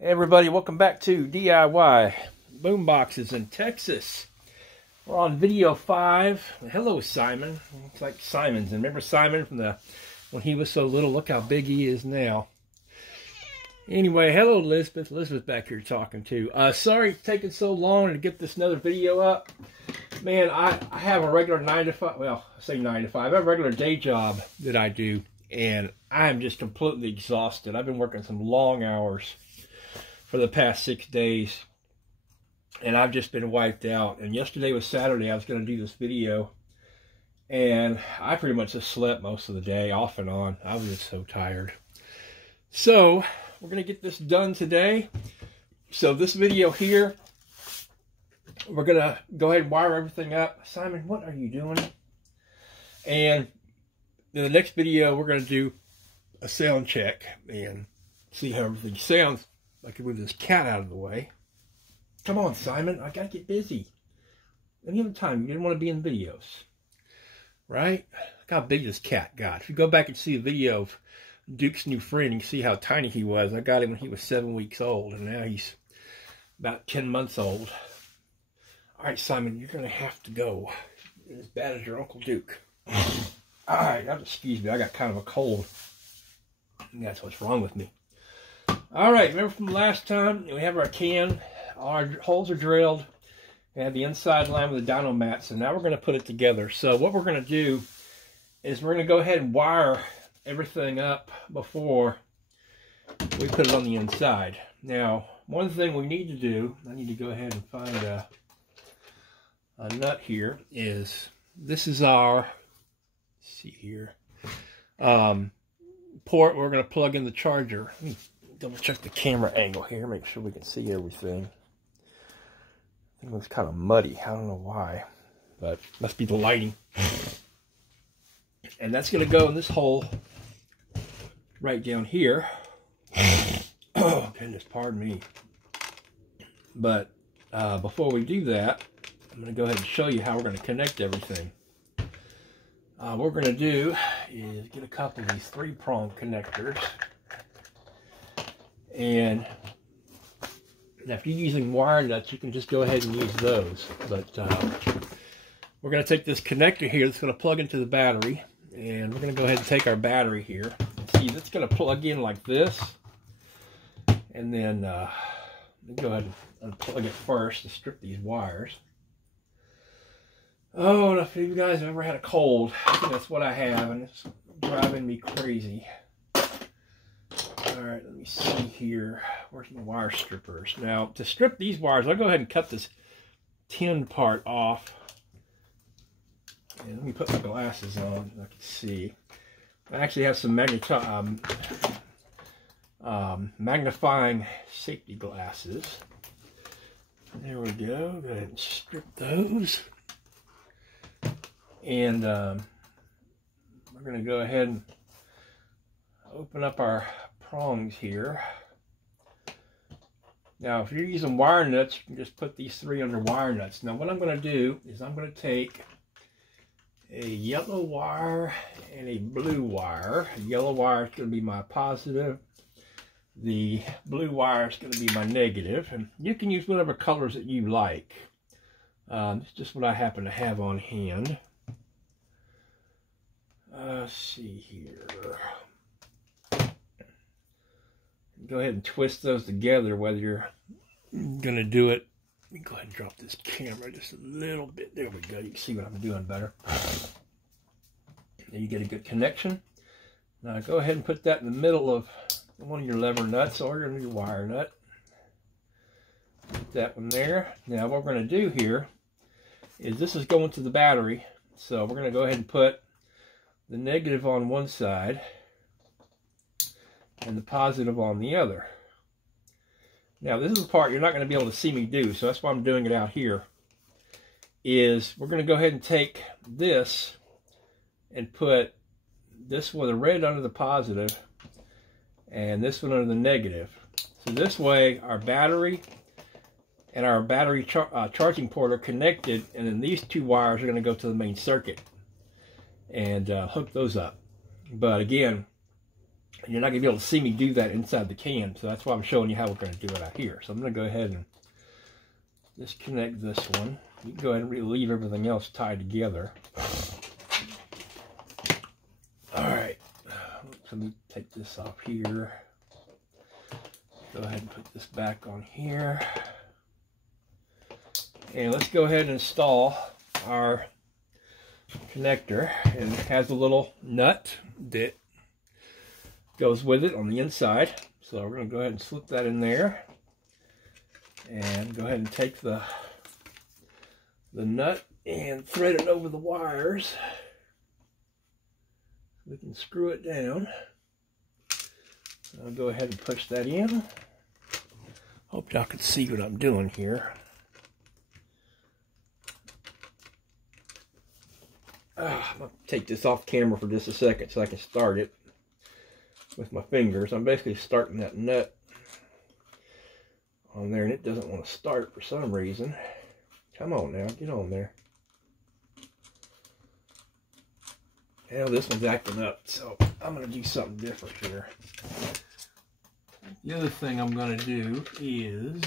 Hey everybody, welcome back to DIY Boomboxes in Texas. We're on video 5. Hello Simon. It's like Simon's. And remember Simon from when he was so little? Look how big he is now. Anyway, hello Elizabeth. Elizabeth's back here talking too. Sorry it's taking so long to get this another video up. Man, I have a regular 9 to 5. Well, I say 9 to 5. I have a regular day job that I do. And I'm just completely exhausted. I've been working some long hours for the past 6 days, and I've just been wiped out. And yesterday was Saturday. I was going to do this video, and I pretty much just slept most of the day, off and on. I was just so tired. So we're going to get this done today. So this video here, we're going to go ahead and wire everything up. Simon, what are you doing? And in the next video, we're going to do a sound check and see how everything sounds. I can move this cat out of the way. Come on, Simon. I gotta get busy. Any other time, you didn't want to be in videos. Right? Look how big this cat got. If you go back and see a video of Duke's new friend, you can see how tiny he was. I got him when he was 7 weeks old, and now he's about 10 months old. Alright, Simon, you're going to have to go. You're as bad as your Uncle Duke. Alright, excuse me. I got kind of a cold. And that's what's wrong with me. Alright, remember from last time, we have our can, our holes are drilled, we have the inside line with the dyno mats, and now we're going to put it together. So what we're going to do is we're going to go ahead and wire everything up before we put it on the inside. Now, one thing we need to do, I need to go ahead and find a nut here, is this is our, let's see here, port we're going to plug in the charger. Let me double check the camera angle here, make sure we can see everything. I think it looks kind of muddy. I don't know why, but must be the lighting. And that's going to go in this hole right down here. Oh, goodness, pardon me. But before we do that, I'm going to go ahead and show you how we're going to connect everything. What we're going to do is get a couple of these 3-prong connectors. And if you're using wire nuts, you can just go ahead and use those. But we're going to take this connector here that's going to plug into the battery. And we're going to go ahead and take our battery here. See, that's going to plug in like this. And then let me go ahead and unplug it first to strip these wires. Oh, and if you guys have ever had a cold, that's what I have, and it's driving me crazy. Alright, let me see here. Where's my wire strippers? Now, to strip these wires, I'll go ahead and cut this tin part off. And let me put my glasses on so I can see. I actually have some magnifying safety glasses. There we go. Go ahead and strip those. And we're going to go ahead and open up our prongs here. Now, if you're using wire nuts, you can just put these 3 under wire nuts. Now, what I'm going to do is I'm going to take a yellow wire and a blue wire. The yellow wire is going to be my positive. The blue wire is going to be my negative. And you can use whatever colors that you like. It's just what I happen to have on hand. Let's see here. Go ahead and twist those together, whether you're going to do it. Let me go ahead and drop this camera just a little bit. There we go. You can see what I'm doing better. There you get a good connection. Now go ahead and put that in the middle of one of your lever nuts or your wire nut. Put that one there. Now what we're going to do here is this is going to the battery. So we're going to go ahead and put the negative on one side and the positive on the other. Now this is the part you're not going to be able to see me do, so that's why I'm doing it out here. Is we're going to go ahead and take this and put this one, the red, under the positive and this one under the negative. So this way our battery and our battery charging port are connected, and then these 2 wires are going to go to the main circuit and hook those up. But again, And you're not going to be able to see me do that inside the can, so that's why I'm showing you how we're going to do it out here. So I'm going to go ahead and disconnect this one. You can go ahead and leave everything else tied together. Alright, let me take this off here. Go ahead and put this back on here. And let's go ahead and install our connector. And it has a little nut that goes with it on the inside. So we're going to go ahead and slip that in there. And go ahead and take the nut and thread it over the wires. We can screw it down. I'll go ahead and push that in. Hope y'all can see what I'm doing here. I'm going to take this off camera for just a second so I can start it with my fingers. I'm basically starting that nut on there, and it doesn't want to start for some reason. Come on now, get on there. Hell, this one's acting up, so I'm going to do something different here. The other thing I'm going to do is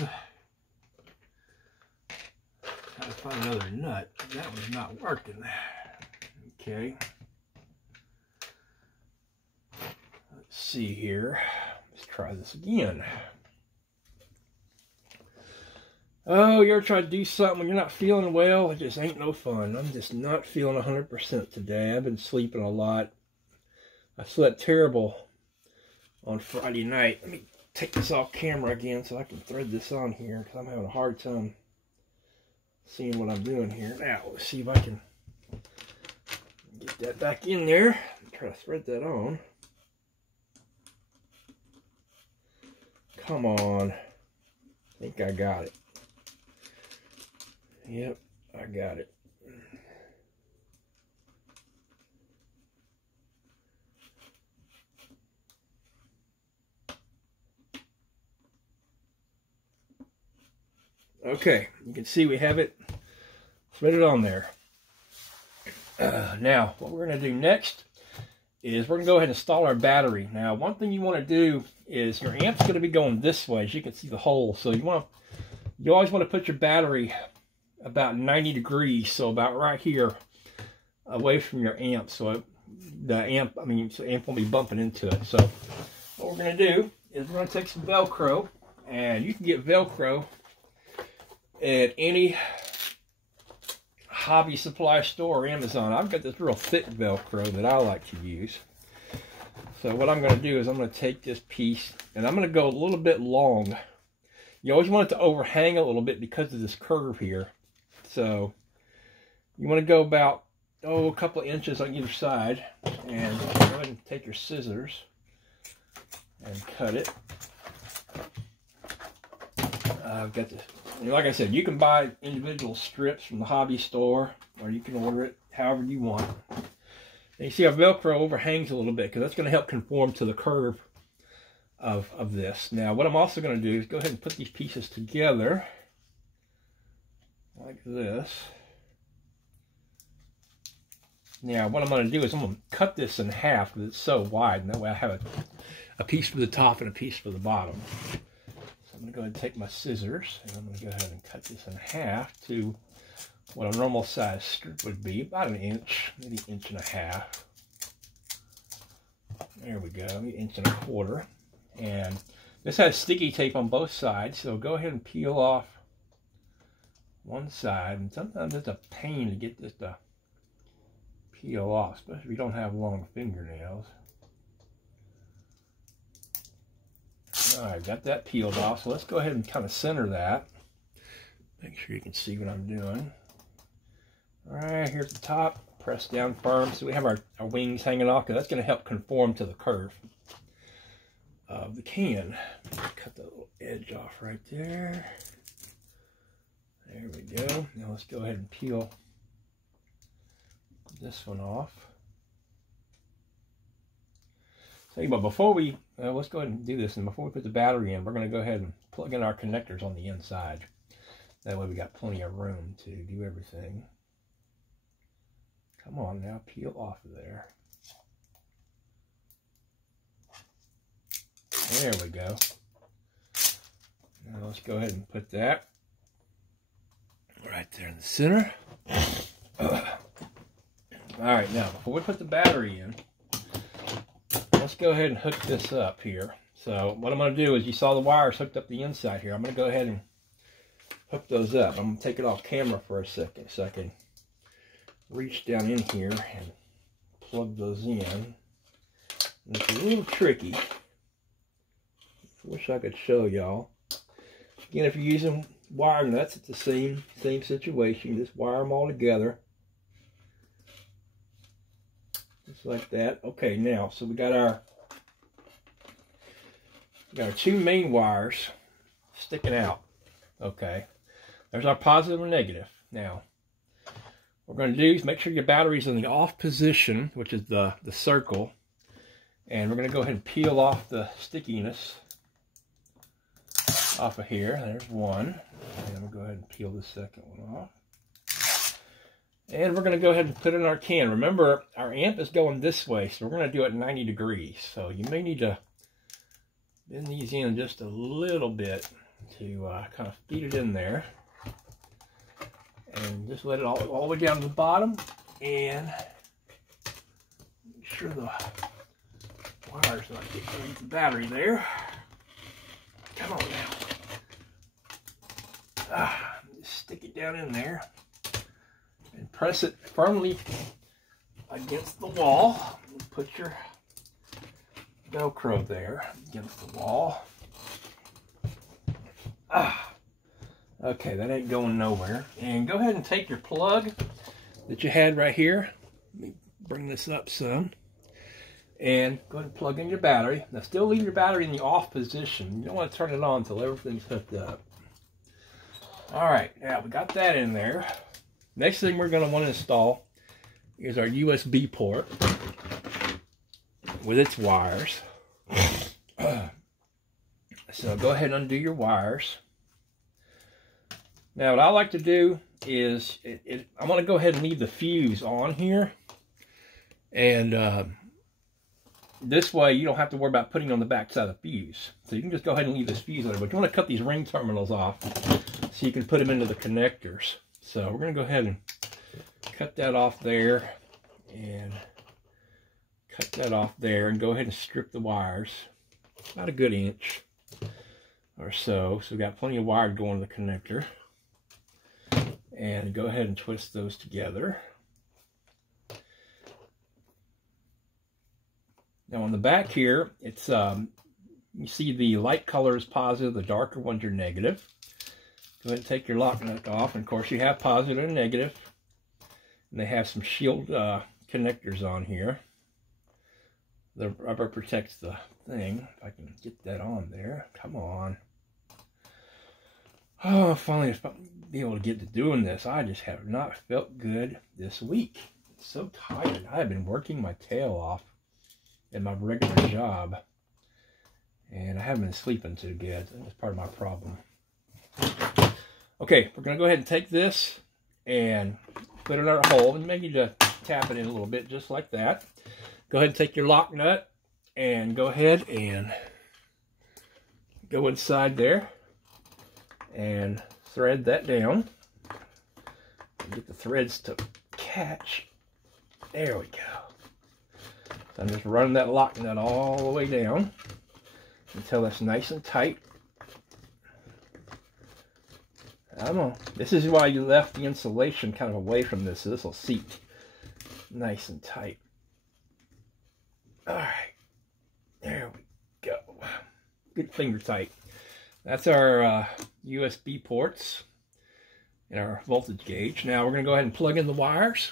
try to find another nut. That one's not working. Okay. Let's see here. Let's try this again. Oh, you ever try to do something when you're not feeling well? It just ain't no fun. I'm just not feeling 100% today. I've been sleeping a lot. I slept terrible on Friday night. Let me take this off camera again so I can thread this on here because I'm having a hard time seeing what I'm doing here. Now, let's see if I can get that back in there. Try to thread that on. Come on. I think I got it. Yep, I got it. Okay, you can see we have it threaded on there. Now, what we're going to do next is we're going to go ahead and install our battery. Now, one thing you want to do is your amp's going to be going this way, as you can see the hole. So you always want to put your battery about 90 degrees, so about right here, away from your amp, so the amp won't be bumping into it. So what we're going to do is we're going to take some Velcro, and you can get Velcro at any hobby supply store or Amazon. I've got this real thick Velcro that I like to use. So what I'm going to do is I'm going to take this piece, and I'm going to go a little bit long. You always want it to overhang a little bit because of this curve here. So you want to go about, a couple of inches on either side, and go ahead and take your scissors and cut it. I've got this. Like I said, you can buy individual strips from the hobby store, or you can order it however you want. And you see our Velcro overhangs a little bit because that's going to help conform to the curve of this. Now, what I'm also going to do is go ahead and put these pieces together like this. Now, what I'm going to do is I'm going to cut this in half because it's so wide, and that way I have a piece for the top and a piece for the bottom. So I'm going to go ahead and take my scissors, and I'm going to go ahead and cut this in half to what a normal size strip would be, about an inch, maybe an inch and a half. There we go, maybe an inch and a quarter. And this has sticky tape on both sides, so go ahead and peel off one side. And sometimes it's a pain to get this to peel off, especially if you don't have long fingernails. Alright, got that peeled off, so let's go ahead and kind of center that. Make sure you can see what I'm doing. Alright, here at the top, press down firm so we have our wings hanging off, because that's going to help conform to the curve of the can. Cut that little edge off right there. There we go. Now let's go ahead and peel this one off. So, but before we, let's go ahead and do this, and before we put the battery in, we're going to go ahead and plug in our connectors on the inside. That way we got plenty of room to do everything. Come on now, peel off of there. There we go. Now let's go ahead and put that right there in the center. Alright, now before we put the battery in, let's go ahead and hook this up here. So what I'm going to do is, you saw the wires hooked up the inside here. I'm going to go ahead and hook those up. I'm going to take it off camera for a second so I can reach down in here and plug those in. And it's a little tricky. Wish I could show y'all. Again, if you're using wire nuts, it's the same situation. Just wire them all together. Just like that. Okay, now, so we got our two main wires sticking out. Okay. There's our positive and negative. Now, what we're going to do is make sure your battery's in the off position, which is the circle. And we're going to go ahead and peel off the stickiness off of here. There's one. And we'll go ahead and peel the second one off. And we're going to go ahead and put it in our can. Remember, our amp is going this way, so we're going to do it 90 degrees. So you may need to bend these in just a little bit to kind of feed it in there. And just let it all the way down to the bottom. And make sure the wires not getting underneath the battery there. Come on now. Just stick it down in there. And press it firmly against the wall. Put your Velcro there against the wall. Okay, that ain't going nowhere. And go ahead and take your plug that you had right here. Let me bring this up some. And go ahead and plug in your battery. Now still leave your battery in the off position. You don't want to turn it on until everything's hooked up. Alright, now we got that in there. Next thing we're going to want to install is our USB port with its wires. So go ahead and undo your wires. Now what I like to do is, I'm going to go ahead and leave the fuse on here. And this way you don't have to worry about putting it on the back side of the fuse. So you can just go ahead and leave this fuse on it. But you want to cut these ring terminals off so you can put them into the connectors. So we're going to go ahead and cut that off there. And cut that off there. And go ahead and strip the wires. About a good inch or so. So we've got plenty of wire going to the connector. And go ahead and twist those together. Now on the back here, it's you see the light color is positive, the darker ones are negative. Go ahead and take your lock nut off, and of course you have positive and negative. And they have some shield connectors on here. The rubber protects the thing. If I can get that on there, come on. Oh, finally I'll be able to get to doing this. I just have not felt good this week. I'm so tired. I have been working my tail off in my regular job, and I haven't been sleeping too good. That's part of my problem. Okay, we're going to go ahead and take this and put it in our hole, and maybe just tap it in a little bit, just like that. Go ahead and take your lock nut and go ahead and go inside there and thread that down. Get the threads to catch. There we go. So I'm just running that lock nut all the way down until it's nice and tight. This is why you left the insulation kind of away from this, so this will seat nice and tight. Alright, there we go. Good finger tight. That's our USB ports and our voltage gauge. Now we're going to go ahead and plug in the wires.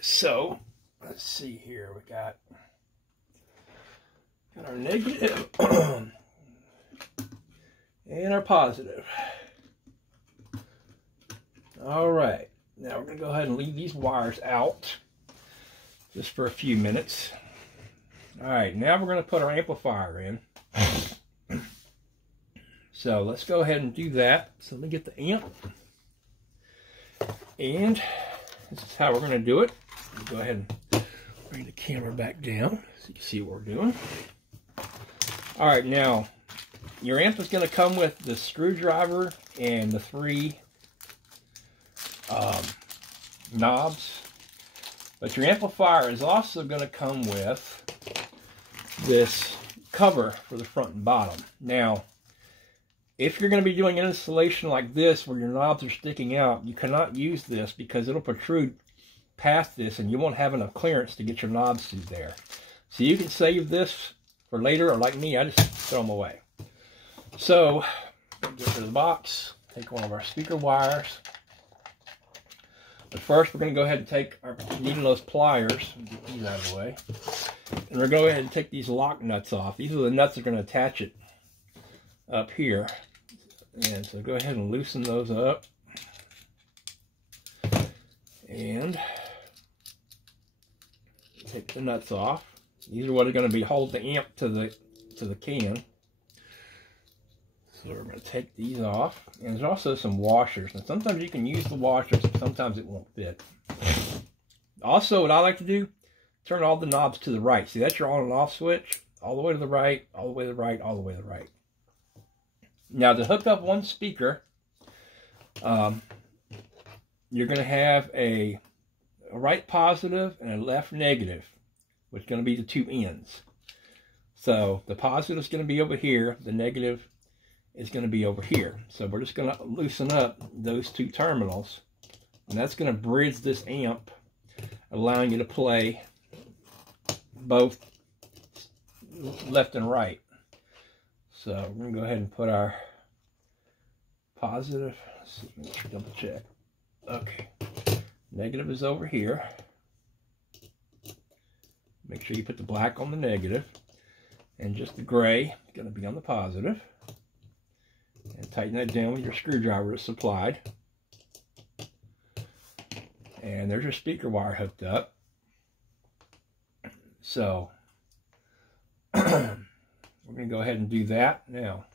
So, let's see here. We got our negative and our positive. Alright, now we're going to go ahead and leave these wires out just for a few minutes. Alright, now we're going to put our amplifier in. So let's go ahead and do that. So let me get the amp. And this is how we're going to do it. Go ahead and bring the camera back down so you can see what we're doing. All right, now your amp is going to come with the screwdriver and the 3 knobs, but your amplifier is also going to come with this cover for the front and bottom. Now, if you're going to be doing an installation like this where your knobs are sticking out, you cannot use this because it'll protrude past this and you won't have enough clearance to get your knobs through there. So you can save this for later, or like me, I just throw them away. So, get rid of the box, take one of our speaker wires. But first, we're going to go ahead and take our needle-nose pliers, get these out of the way. And we're going to go ahead and take these lock nuts off. These are the nuts that are going to attach it up here. And so go ahead and loosen those up. And take the nuts off. These are what are going to be hold the amp to the can. So we're going to take these off. And there's also some washers. And sometimes you can use the washers, but sometimes it won't fit. Also, what I like to do, turn all the knobs to the right. See, that's your on and off switch. All the way to the right, all the way to the right, all the way to the right. Now, to hook up one speaker, you're going to have a right positive and a left negative, which is going to be the 2 ends. So the positive is going to be over here, the negative is going to be over here. So we're just going to loosen up those 2 terminals, and that's going to bridge this amp, allowing you to play both left and right. So we're going to go ahead and put our positive, let's see, let's double check. Okay, negative is over here. Make sure you put the black on the negative, and just the gray is going to be on the positive. And tighten that down with your screwdriver that's supplied. And there's your speaker wire hooked up. So we're going to go ahead and do that now.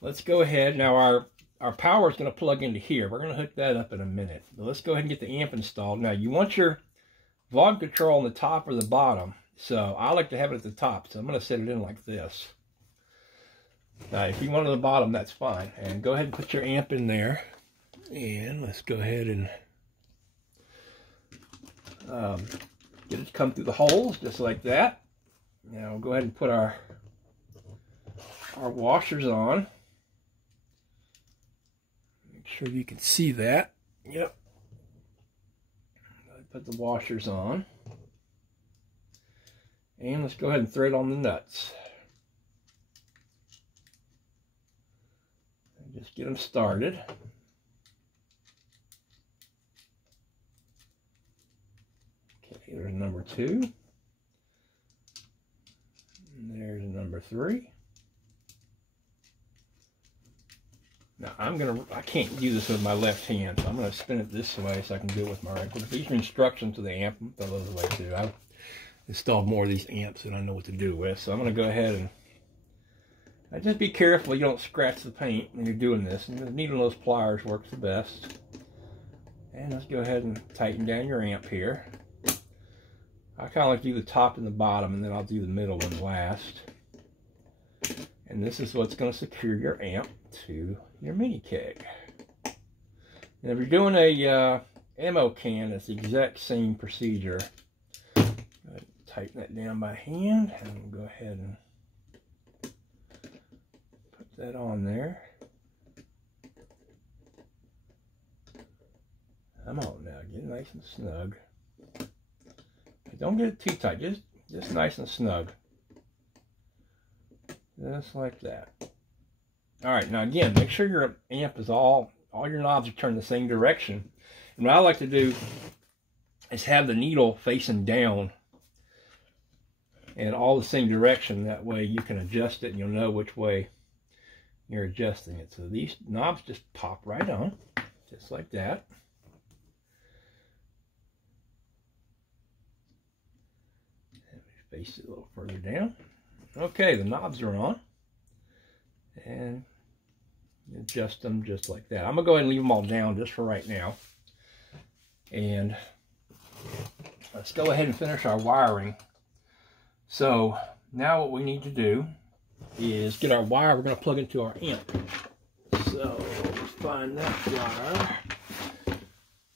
Let's go ahead. Now our power is going to plug into here. We're going to hook that up in a minute. But let's go ahead and get the amp installed. Now you want your volume control on the top or the bottom. So I like to have it at the top. So I'm going to set it in like this. Now if you want it at the bottom, that's fine. And go ahead and put your amp in there. And let's go ahead and get it to come through the holes just like that. Now we'll go ahead and put our washers on. Make sure you can see that. Yep. Put the washers on. And let's go ahead and thread on the nuts. And just get them started. Okay, there's number 2. And there's number 3. Now I can't do this with my left hand, so I'm gonna spin it this way so I can do it with my right. But these are instructions to the amp, the other way too. I've installed more of these amps than I know what to do with, so I'm gonna go ahead and just be careful you don't scratch the paint when you're doing this. And the needle-nose pliers works the best. And let's go ahead and tighten down your amp here. I kind of like to do the top and the bottom, and then I'll do the middle one last. And this is what's going to secure your amp to your mini keg. And if you're doing a ammo can, it's the exact same procedure. Tighten that down by hand, and we'll go ahead and put that on there. Come on now, get it nice and snug. Don't get it too tight, just nice and snug. Just like that. Alright, now again, make sure your amp is all your knobs are turned the same direction. And what I like to do is have the needle facing down and all the same direction. That way you can adjust it and you'll know which way you're adjusting it. So these knobs just pop right on, just like that. And we face it a little further down. Okay, the knobs are on, and adjust them just like that. I'm going to go ahead and leave them all down just for right now. And let's go ahead and finish our wiring. So Now what we need to do is get our wire we're going to plug into our amp. So let's find that wire.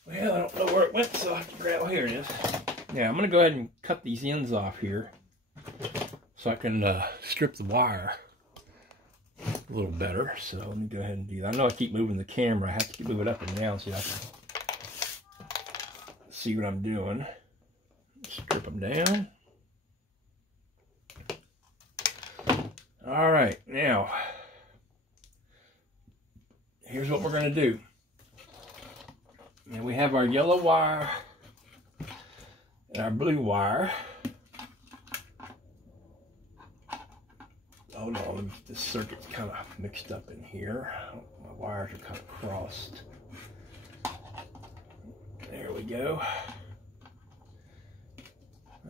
Well, I don't know where it went, so I have to grab, oh, here it is. Now I'm going to go ahead and cut these ends off here so I can strip the wire a little better. So let me go ahead and do that. I know I keep moving the camera. I have to move it up and down so I can see what I'm doing. Strip them down. All right, now here's what we're going to do. And we have our yellow wire and our blue wire. Oh no, this circuit's kind of mixed up in here. My wires are kind of crossed. There we go.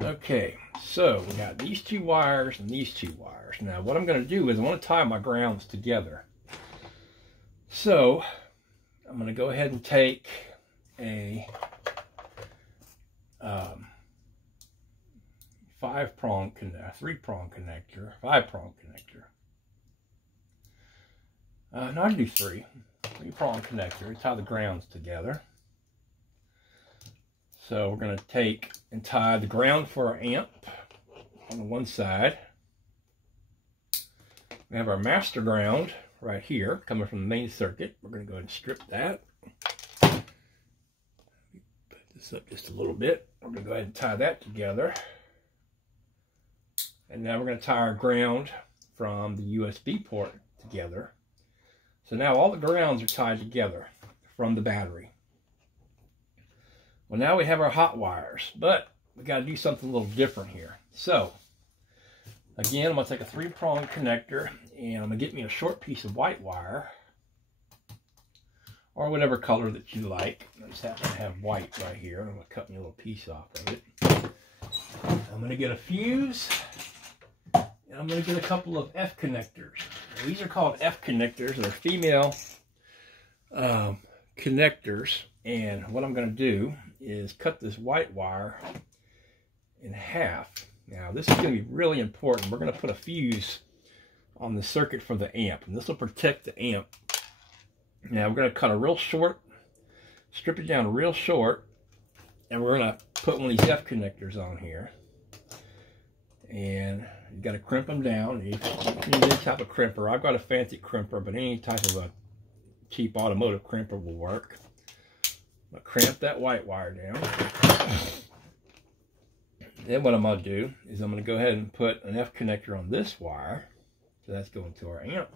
Okay, so we got these two wires and these two wires. Now what I'm going to do is I want to tie my grounds together. So I'm going to go ahead and take a 5-prong connector, 3-prong connector, 5-prong connector. No, I can do 3-prong connector, tie the grounds together. So we're going to take and tie the ground for our amp on the one side. We have our master ground right here coming from the main circuit. We're going to go ahead and strip that. Put this up just a little bit. We're going to go ahead and tie that together. And now we're going to tie our ground from the USB port together. So now all the grounds are tied together from the battery. Well, now we have our hot wires, but we got to do something a little different here. So, again, I'm going to take a 3-prong connector, and I'm going to get me a short piece of white wire, or whatever color that you like. I just happen to have white right here. I'm going to cut me a little piece off of it. I'm going to get a fuse, and I'm going to get a couple of F connectors. Now, these are called F connectors. They're female connectors, and what I'm going to do is cut this white wire in half. Now this is going to be really important. We're going to put a fuse on the circuit for the amp, and this will protect the amp. Now we're going to cut a real short, strip it down real short, and we're going to put one of these F connectors on here. And you got to crimp them down. You need any type of crimper. I've got a fancy crimper, but any type of a cheap automotive crimper will work. I'll crimp that white wire down. Then what I'm going to do is I'm going to go ahead and put an F connector on this wire. So that's going to our amp.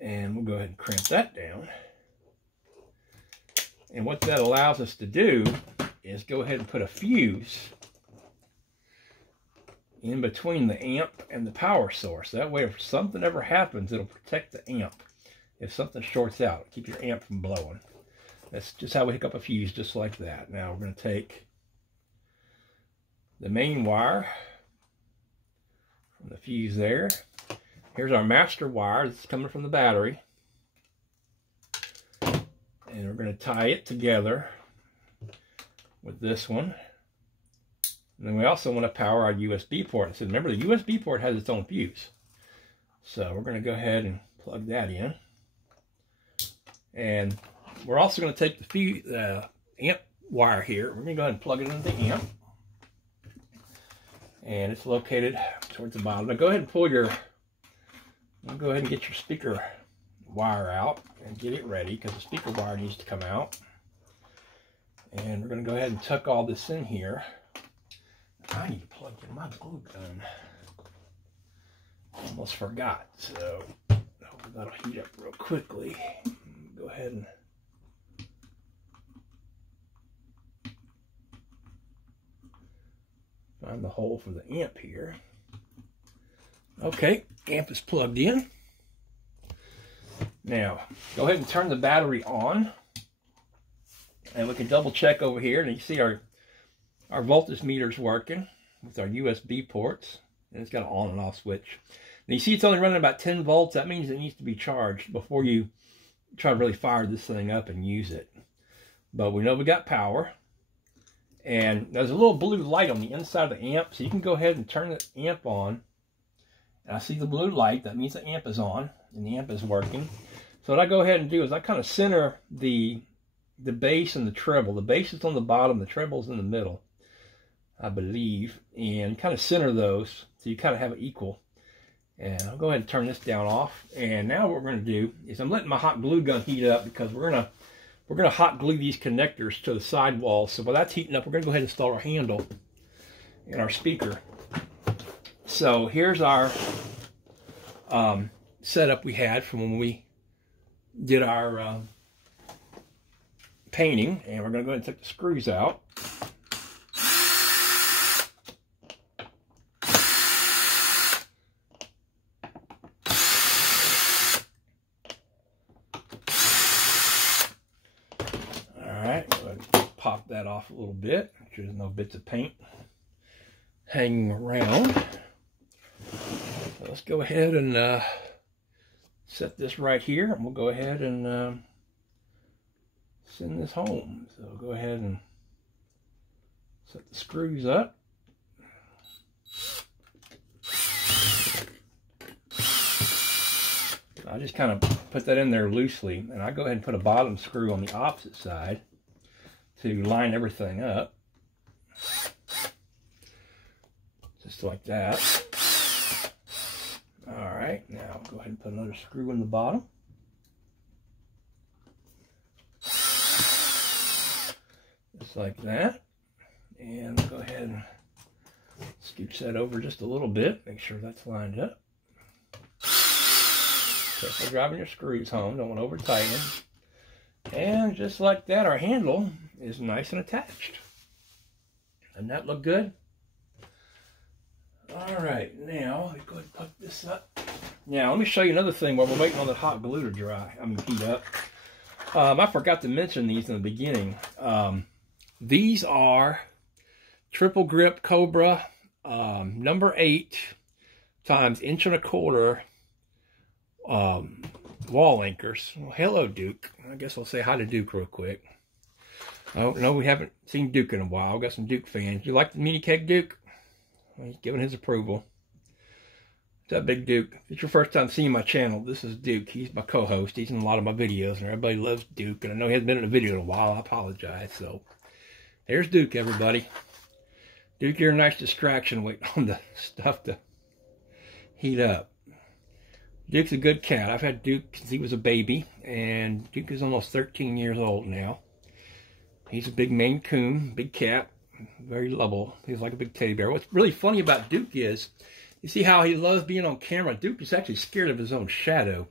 And we'll go ahead and crimp that down. And what that allows us to do is go ahead and put a fuse in between the amp and the power source. That way if something ever happens, it'll protect the amp. If something shorts out, keep your amp from blowing. That's just how we hook up a fuse, just like that. Now we're going to take the main wire from the fuse there. Here's our master wire that's coming from the battery. And we're going to tie it together with this one. And then we also want to power our USB port. So remember, the USB port has its own fuse. So we're going to go ahead and plug that in. And we're also going to take the amp wire here. We're going to go ahead and plug it into the amp. And it's located towards the bottom. Now go ahead and pull your, go ahead and get your speaker wire out and get it ready, because the speaker wire needs to come out. And we're going to go ahead and tuck all this in here. I need to plug in my glue gun. Almost forgot. So hopefully that'll heat up real quickly. Go ahead and find the hole for the amp here. Okay, amp is plugged in. Now, go ahead and turn the battery on. And we can double check over here. And you see our voltage meter's working with our USB ports. And it's got an on and off switch. And you see it's only running about 10 volts. That means it needs to be charged before you try to really fire this thing up and use it. But we know we got power. And there's a little blue light on the inside of the amp, so you can go ahead and turn the amp on. And I see the blue light, that means the amp is on, and the amp is working. So what I go ahead and do is I kind of center the bass and the treble. The bass is on the bottom, the treble is in the middle, I believe. And kind of center those, so you kind of have it equal. And I'll go ahead and turn this down off. And now what we're going to do is I'm letting my hot glue gun heat up, because we're gonna hot glue these connectors to the side walls. So while that's heating up, we're gonna go ahead and install our handle and our speaker. So here's our setup we had from when we did our painting, and we're gonna go ahead and take the screws out. Pop that off a little bit. Make sure there's no bits of paint hanging around. So let's go ahead and set this right here, and we'll go ahead and send this home. So go ahead and set the screws up. I just kind of put that in there loosely, and I go ahead and put a bottom screw on the opposite side to line everything up, just like that. All right, now go ahead and put another screw in the bottom. Just like that. And go ahead and scooch that over just a little bit, make sure that's lined up. Careful driving your screws home, don't want to over tighten them. And just like that, our handle is nice and attached. Doesn't that look good? All right, now let me go ahead and put this up. Now let me show you another thing while we're waiting on the hot glue to dry. Heat up. I forgot to mention these in the beginning. These are triple grip Cobra number 8 times 1.25" wall anchors. Well, hello, Duke. I guess I'll say hi to Duke real quick. I don't know, we haven't seen Duke in a while. I've got some Duke fans. You like the mini cake, Duke? He's giving his approval. What's up, Big Duke? If it's your first time seeing my channel, this is Duke. He's my co-host. He's in a lot of my videos, and everybody loves Duke. And I know he hasn't been in a video in a while. I apologize. So, there's Duke, everybody. Duke, you're a nice distraction waiting on the stuff to heat up. Duke's a good cat. I've had Duke since he was a baby, and Duke is almost 13 years old now. He's a big Maine Coon, big cat, very lovable. He's like a big teddy bear. What's really funny about Duke is, you see how he loves being on camera? Duke is actually scared of his own shadow.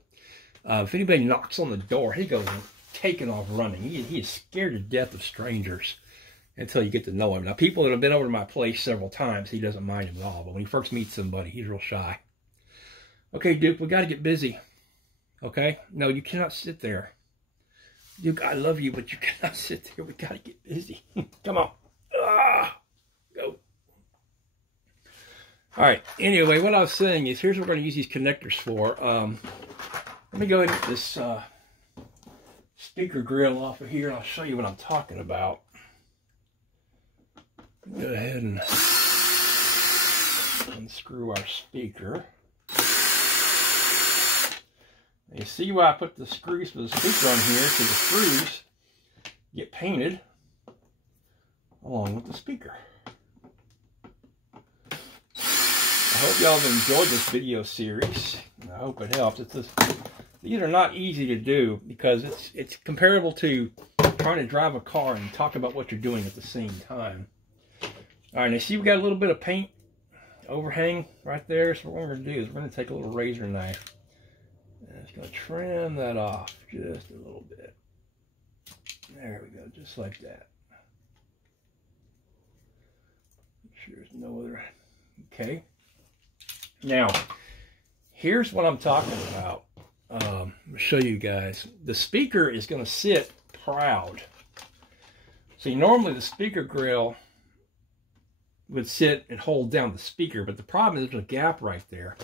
If anybody knocks on the door, he goes taking off running. He is scared to death of strangers until you get to know him. Now, people that have been over to my place several times, he doesn't mind him at all. But when he first meets somebody, he's real shy. Okay, Duke, we got to get busy. Okay? No, you cannot sit there. Duke, I love you, but you cannot sit there. We got to get busy. Come on. Go. All right. Anyway, what I was saying is, here's what we're going to use these connectors for. Let me go ahead and get this speaker grill off of here, and I'll show you what I'm talking about. Go ahead and unscrew our speaker. You see why I put the screws for the speaker on here, because the screws get painted along with the speaker. I hope y'all have enjoyed this video series. I hope it helps. These are not easy to do, because it's comparable to trying to drive a car and talk about what you're doing at the same time. All right, now see we got a little bit of paint overhang right there. So what we're going to do is we're going to take a little razor knife. And it's going to trim that off just a little bit. There we go, just like that. Make sure there's no other. Okay. Now, here's what I'm talking about. I'll show you guys. The speaker is going to sit proud. See, normally the speaker grill would sit and hold down the speaker, but the problem is there's a gap right there.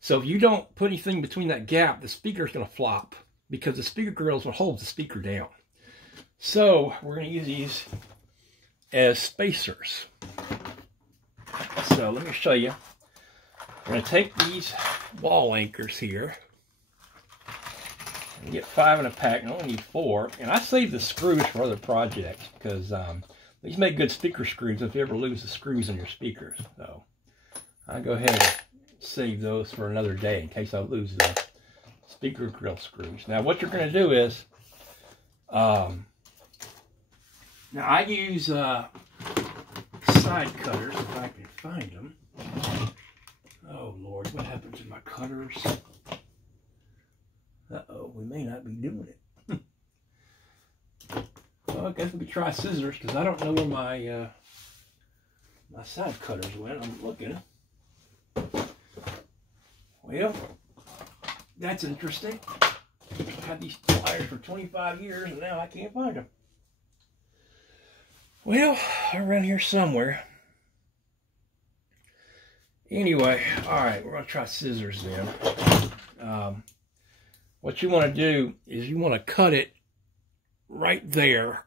So if you don't put anything between that gap, the speaker is going to flop, because the speaker grill is what holds the speaker down. So we're going to use these as spacers. So let me show you. I'm going to take these wall anchors here. And get 5 in a pack. I only need 4. And I save the screws for other projects because these make good speaker screws if you ever lose the screws in your speakers. So I'll go ahead and save those for another day in case I lose the speaker grill screws. Now what you're going to do is, now I use side cutters if I can find them. Oh Lord, what happened to my cutters? Uh-oh, we may not be doing it. Well, I guess we could try scissors because I don't know where my my side cutters went. I'm looking. Well, that's interesting. I've had these pliers for 25 years and now I can't find them. Well, they're around here somewhere. Anyway, alright, we're going to try scissors then. What you want to do is you want to cut it right there,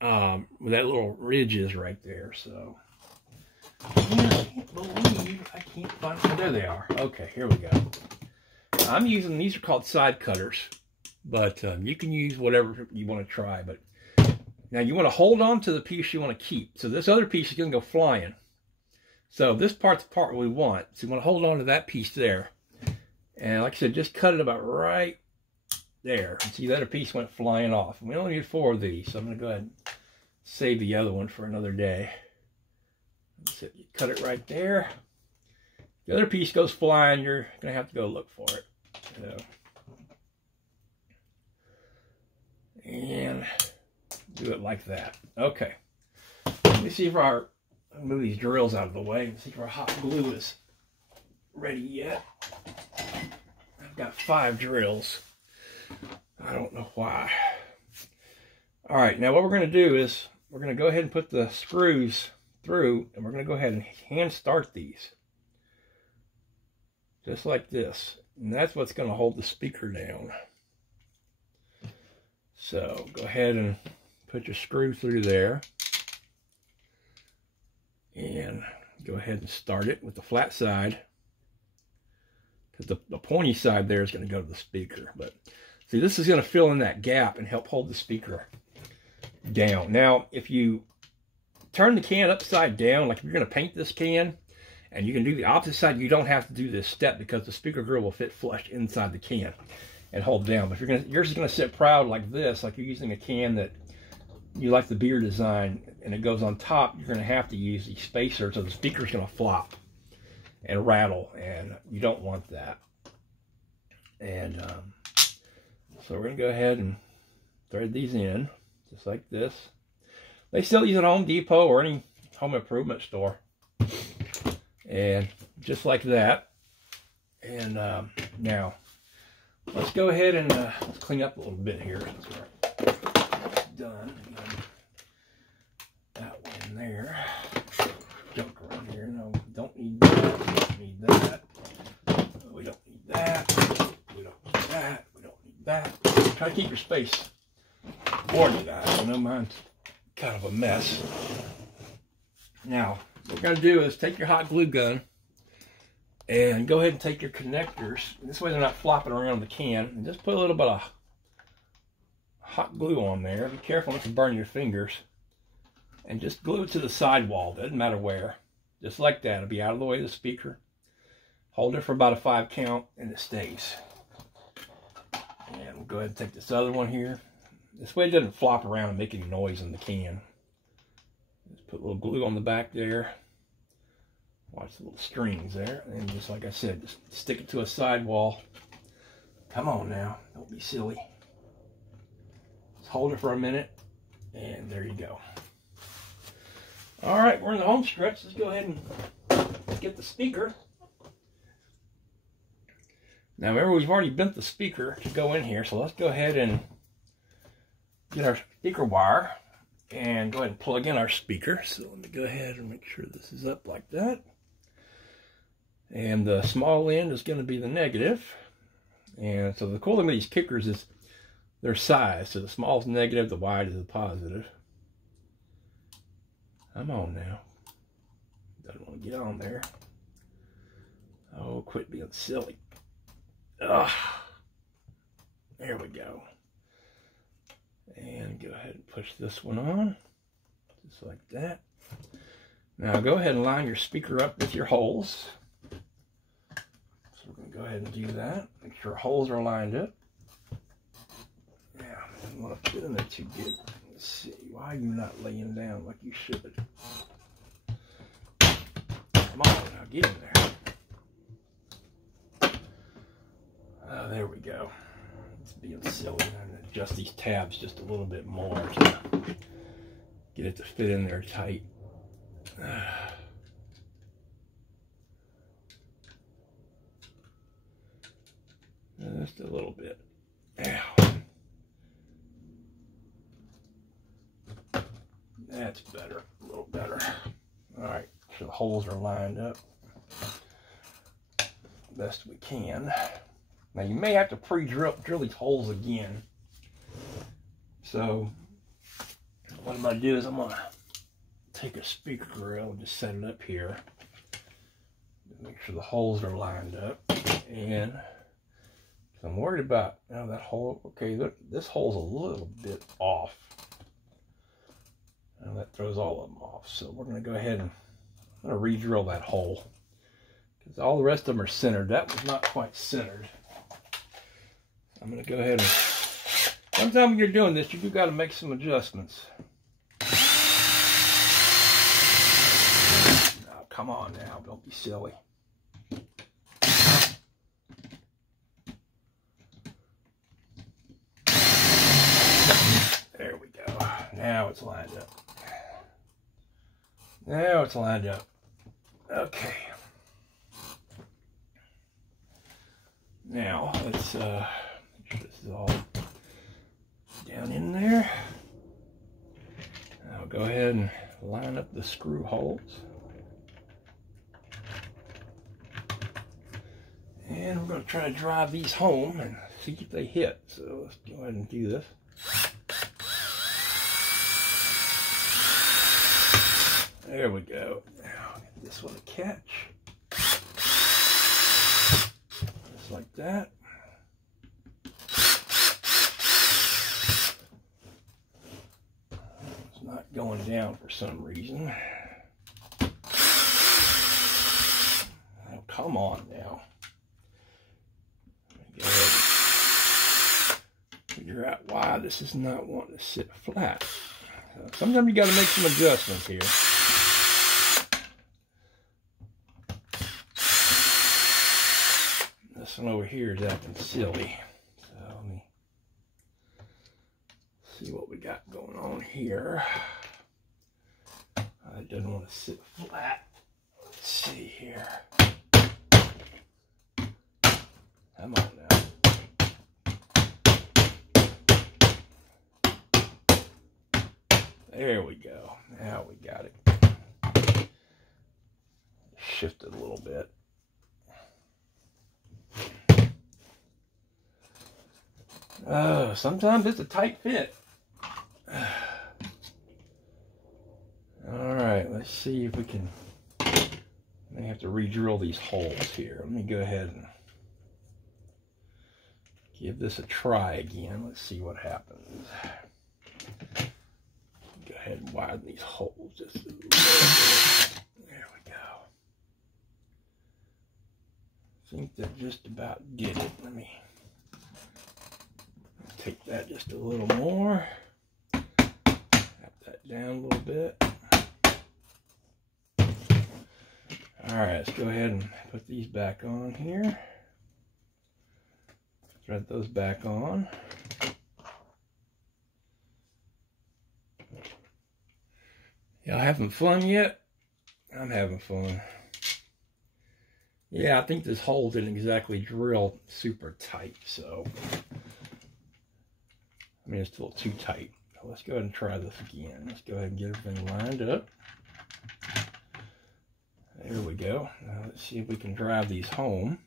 where that little ridge is right there. So, I can't believe I can't find them. There they are. Okay, here we go. I'm using, these are called side cutters, but you can use whatever you want to try. But now you want to hold on to the piece you want to keep. So this other piece is going to go flying. So this part's the part we want. So you want to hold on to that piece there. And like I said, just cut it about right there. And see, that other piece went flying off. And we only need 4 of these. So I'm going to go ahead and save the other one for another day. So you cut it right there. The other piece goes flying. You're going to have to go look for it. So, and do it like that. Okay. Let me see if our, move these drills out of the way and see if our hot glue is ready yet. I've got 5 drills. I don't know why. All right, now what we're going to do is we're going to go ahead and put the screws through, and we're going to go ahead and hand start these. Just like this. And that's what's going to hold the speaker down. So go ahead and put your screw through there. And go ahead and start it with the flat side. Because the pointy side there is going to go to the speaker. But see, this is going to fill in that gap and help hold the speaker down. Now, if you turn the can upside down, like if you're going to paint this can, and you can do the opposite side, you don't have to do this step because the speaker grill will fit flush inside the can and hold down. But if yours is going to sit proud like this, like you're using a can that you like the beer design, and it goes on top, you're going to have to use these spacers, so the speaker's going to flop and rattle, and you don't want that. And so we're going to go ahead and thread these in, just like this. They sell these at Home Depot or any home improvement store. And just like that. And now, let's go ahead and let's clean up a little bit here. Since we're done. That one in there. Junk around here. No, don't need that. We don't need that. We don't need that. We don't need that. We don't need that. Try to keep your space organized. I know mine's kind of a mess. Now, what we're going to do is take your hot glue gun and go ahead and take your connectors. This way they're not flopping around the can. And just put a little bit of hot glue on there. Be careful not to burn your fingers. And just glue it to the sidewall. Doesn't matter where. Just like that. It'll be out of the way of the speaker. Hold it for about a 5 count and it stays. And we'll go ahead and take this other one here. This way it doesn't flop around and make any noise in the can. Just put a little glue on the back there. Watch the little strings there. And just like I said, just stick it to a sidewall. Come on now. Don't be silly. Just hold it for a minute. And there you go. Alright, we're in the home stretch. Let's go ahead and get the speaker. Now remember, we've already bent the speaker to go in here. So let's go ahead and get our speaker wire. And go ahead and plug in our speaker. So let me go ahead and make sure this is up like that. And the small end is going to be the negative. And so the cool thing with these kickers is their size. So the small is negative, the wide is the positive. Come on now. Doesn't want to get on there. Oh, quit being silly. Ugh. There we go. And go ahead and push this one on. Just like that. Now go ahead and line your speaker up with your holes. So we're going to go ahead and do that. Make sure holes are lined up. Yeah, I don't want to fit in there too good. Let's see. Why are you not laying down like you should? Come on, now get in there. Oh, there we go. It's being silly. I'm going to adjust these tabs just a little bit more to get it to fit in there tight. Just a little bit. Ow. That's better. A little better. Alright, so the holes are lined up best we can. Now you may have to drill these holes again. So what I'm going to do is I'm going to take a speaker grill and just set it up here. Make sure the holes are lined up. And I'm worried about, you know, that hole. Okay, look, this hole's a little bit off. And that throws all of them off. So we're going to go ahead and I'm going to re-drill that hole. Because all the rest of them are centered. That was not quite centered. I'm going to go ahead and, sometimes when you're doing this, you do got to make some adjustments. Now, come on now, don't be silly. There we go. Now it's lined up. Now it's lined up. Okay. Now let's make sure this is all down in there. Now go ahead and line up the screw holes. And we're going to try to drive these home and see if they hit. So let's go ahead and do this. There we go. Now get this one to catch. Just like that. It's not going down for some reason. Oh, come on now. Go ahead and figure out why this is not wanting to sit flat. So sometimes you got to make some adjustments here. This one over here is acting silly. So let me see what we got going on here. It doesn't want to sit flat. Let's see here. Come on now. There we go. Now we got it. Shift it a little bit. Sometimes it's a tight fit. Alright, let's see if we can. May have to re-drill these holes here. Let me go ahead and give this a try again. Let's see what happens. Go ahead and widen these holes just a little bit. There we go. I think that just about did it. Let me take that just a little more. Tap that down a little bit. Alright, let's go ahead and put these back on here. Thread those back on. Y'all having fun yet? I'm having fun. Yeah, I think this hole didn't exactly drill super tight, so I mean, it's still too tight. So let's go ahead and try this again. Let's go ahead and get everything lined up. There we go. Now let's see if we can drive these home.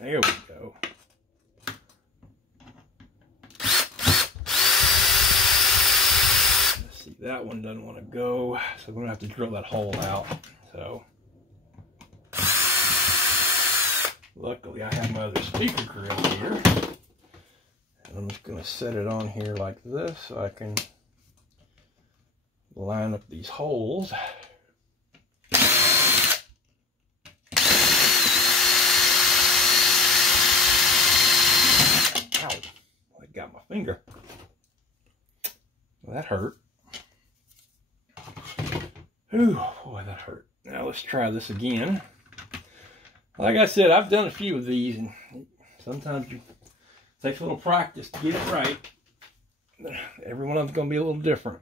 There we go. that one doesn't want to go, so I'm going to have to drill that hole out. So, luckily I have my other speaker grill here. And I'm just going to set it on here like this so I can line up these holes. Ow, I got my finger. Well, that hurt. Ooh, boy, that hurt. Now let's try this again. Like I said, I've done a few of these, and sometimes it takes a little practice to get it right. Every one of them's going to be a little different.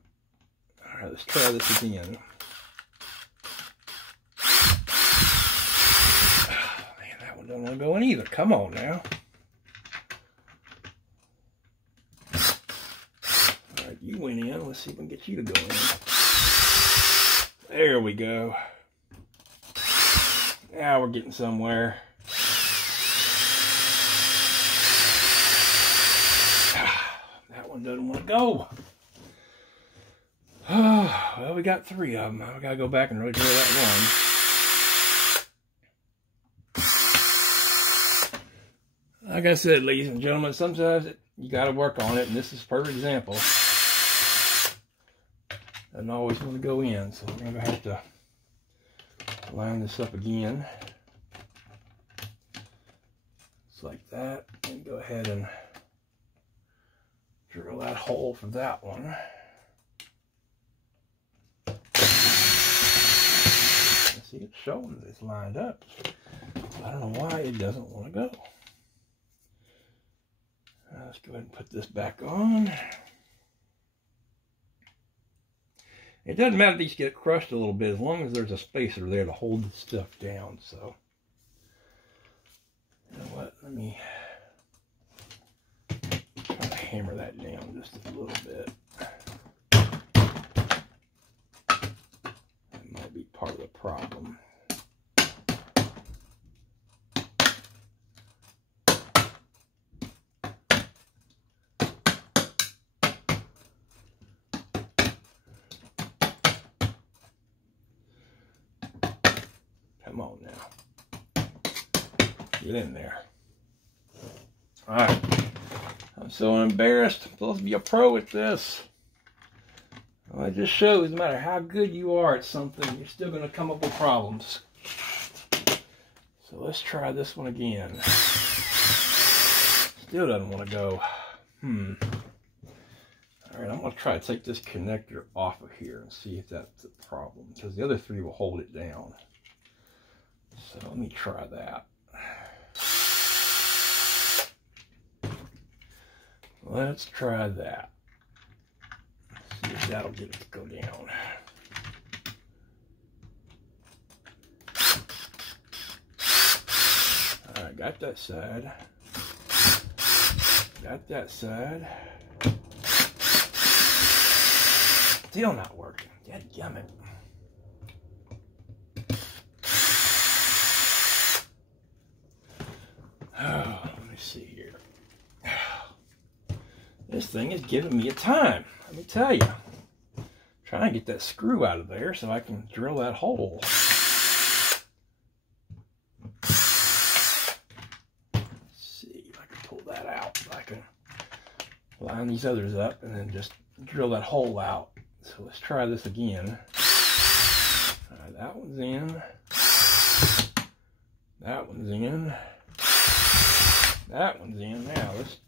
All right, let's try this again. Oh, man, that one doesn't want to go in either. Come on now. All right, you went in. Let's see if we can get you to go in. There we go. Now we're getting somewhere. That one doesn't want to go. Oh, well, we got 3 of them. We got to go back and really drill that one. Like I said, ladies and gentlemen, sometimes you got to work on it, and this is a perfect example. Doesn't always want to go in, so we're going to have to line this up again. Just like that. And go ahead and drill that hole for that one. See, it's showing that it's lined up. I don't know why it doesn't want to go. Let's go ahead and put this back on. It doesn't matter if these get crushed a little bit, as long as there's a spacer there to hold the stuff down. So, you know what? Let me try to hammer that down just a little bit. That might be part of the problem. Come on now. Get in there. Alright. I'm so embarrassed. I'm supposed to be a pro at this. Well, it just shows no matter how good you are at something, you're still going to come up with problems. So let's try this one again. Still doesn't want to go. Alright, I'm going to try to take this connector off of here and see if that's the problem, because the other 3 will hold it down. So let me try that. Let's try that. See if that'll get it to go down. All right, got that side. Got that side. Still not working. Dadgummit. Oh, let me see here. This thing is giving me a time. Let me tell you. Trying to get that screw out of there so I can drill that hole. Let's see if I can pull that out. I can line these others up and then just drill that hole out. So let's try this again. All right, that one's in. That one's in. That one's in. Now let's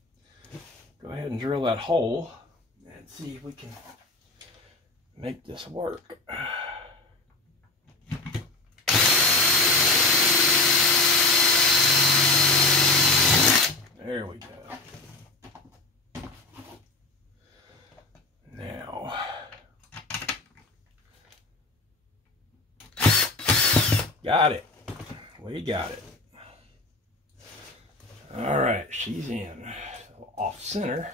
go ahead and drill that hole and see if we can make this work. There we go. Now, got it. We got it. All right, she's in. Off center.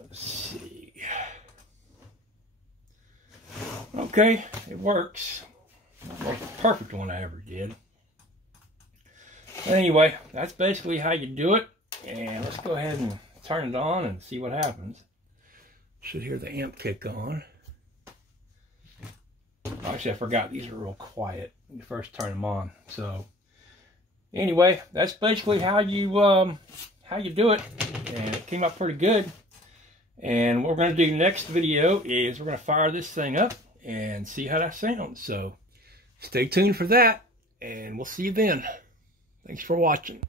Let's see. Okay, it works. Not the perfect one I ever did. Anyway, that's basically how you do it. And let's go ahead and turn it on and see what happens. Should hear the amp kick on. Actually, I forgot these are real quiet when you first turn them on. So anyway, that's basically how you do it, and it came out pretty good. And what we're going to do next video is we're going to fire this thing up and see how that sounds. So stay tuned for that, and we'll see you then. Thanks for watching.